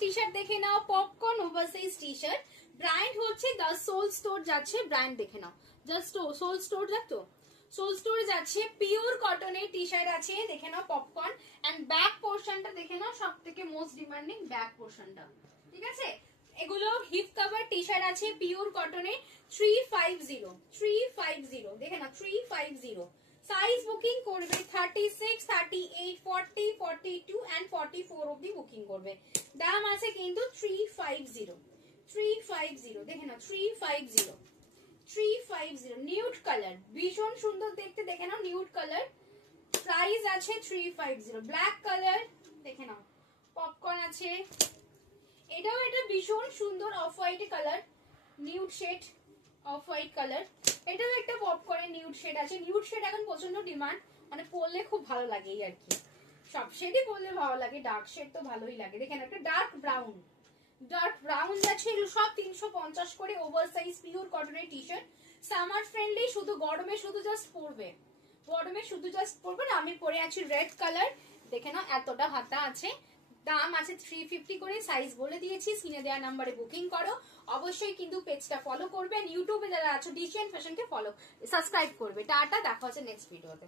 T-shirt দেখে নাও, popcorn oversize T-shirt. Brand হচ্ছে the soul store যাচ্ছে, ব্র্যান্ড দেখে নাও, জাস্ট সোল স্টোর যাতো, সোল স্টোরে যাচ্ছে। পিওর কটনের টি-শার্ট আছে, দেখে নাও পপকর্ন। এন্ড ব্যাক পোর্শনটা দেখে নাও, সব থেকে মোস্ট ডিমান্ডিং ব্যাক পোর্শনটা, ঠিক আছে। এগুলো হিপ কভার টি-শার্ট আছে পিওর কটনে, 350 দেখে না 350। সাইজ বুকিং করবে 36, 38, 40, 42 এন্ড 44 অবধি বুকিং করবে। দাম আছে কিন্তু 350 দেখে না 350 নিউড কালার, ভীষণ সুন্দর দেখতে, দেখে নাও নিউড কালার। প্রাইস আছে 350। ব্ল্যাক কালার দেখে নাও, পপকর্ন আছে, এটাও এটা ভীষণ সুন্দর off white colour, nude shade of white colour. এটাও একটা পপকর্নের নিউড শেড আছে। নিউড শেড এখন প্রচন্ড ডিমান্ড, মানে পরলে খুব ভালো লাগে এই আর কি, সব শেডই পরলে ভালো লাগে, ডার্ক শেড তো ভালোই লাগে। দেখেন একটা ডার্ক ব্রাউন যাচ্ছে, এগুলো সব 350 করে। ওভার সাইজ পিওর কটনের টি শার্ট, সামার ফ্রেন্ডলি, শুধু গরমে শুধু জাস্ট পরবে, না। আমি পরে আছি রেড কালার, দেখে নাও এতটা হাতা আছে। দাম আছে 350 করে, সাইজ বলে দিয়েছি, স্ক্রিনে দেওয়া নাম্বারে বুকিং করো। অবশ্যই কিন্তু পেজটা ফলো করবে, ইউটিউবে যারা আছো ডিসিয়ান ফ্যাশনকে ফলো সাবস্ক্রাইব করবে। টাটা, দেখা হচ্ছে নেক্সট ভিডিওতে।